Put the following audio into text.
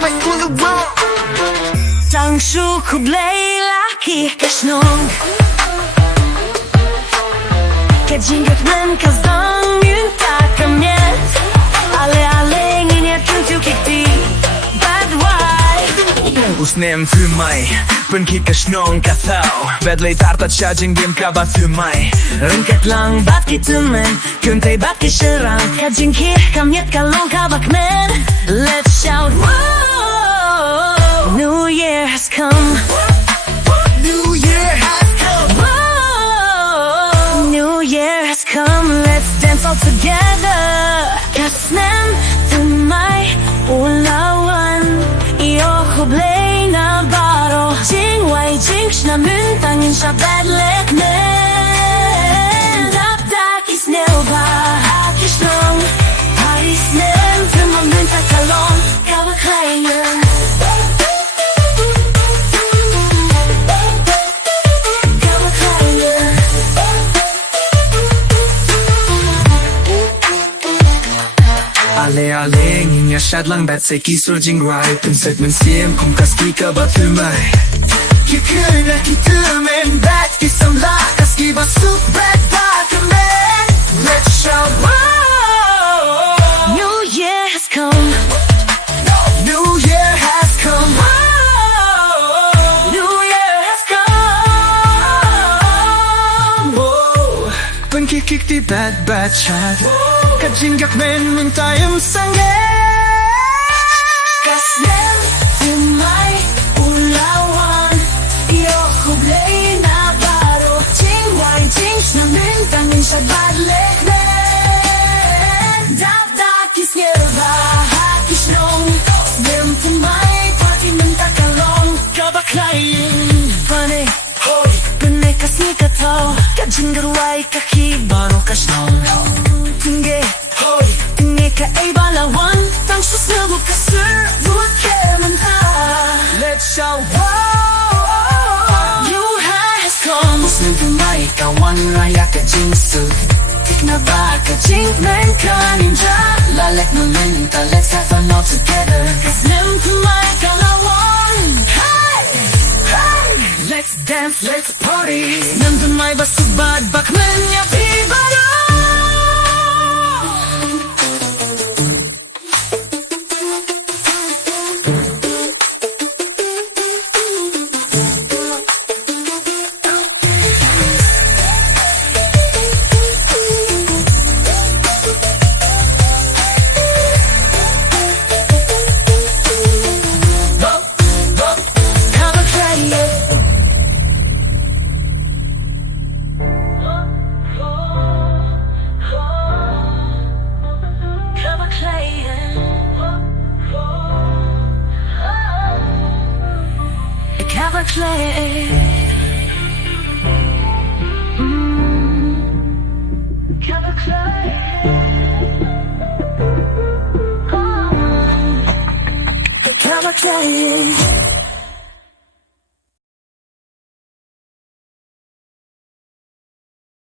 like on the road. Tang shu kublei laki kashnong Kajingat men kazang yun takamyet Ale ale nginya tuntu kiti Bad wife Snem Thymmai Pën ki kashnong ka thau Vedlej tarta qa gjengim ka ba Thymmai Rinkat lang bat ki tëmen Këntej bat ki shërang Ka gjengki kam jet kalon ka bakmen Let's shout whoa New year has come New year has come. Whoa New year has come Let's dance all together Snem Thymmai ulawan Iyo kublei na baro Jing wai jing shna mun tangin sha bad let men Dap dak is nelba Akishnong Hari snem Thymmai mun takalon Kawa klayen Kawa klayen Ale ale nginya shad lang bat se ki sur jing rai Pën set men siem kum kas ki ka ba Thymmai Ki kyna ki tëmen bat ki sam la Kas ki ba sup bad bakamen. Let's shout whoa. New year has come New year has come. New year has come Whoa. Pën ki ti bad bad chat Ka gjengak men mun tayem sange. Snem Thymmai ulawan Iyo kublei na baro Jing wai jing shna mun tangin sha bad let men Dap dak is nierba Hakishnong Snem Thymmai Party mun takalong Kawa klayen Pane Hoy. Pene kasi katao Ka jingar wai ka kibano kashnong Tinge Hoy. Tinge ka ay balawan Tang susnabo ka sir Duat kemen ha Let's shout You has come Snem Thymmai kawan raya ka jing su. Ikna ba ka jing men ka ninja Lalek no lenta, let's have fun all together. Snem Thymmai kalawan Hey! Hey! Let's dance, let's party. Snem Thymmai basubad bakmen ya pibara Kawa klayen Kawa klayen Kawa klayen Kawa klayen Kawa klayen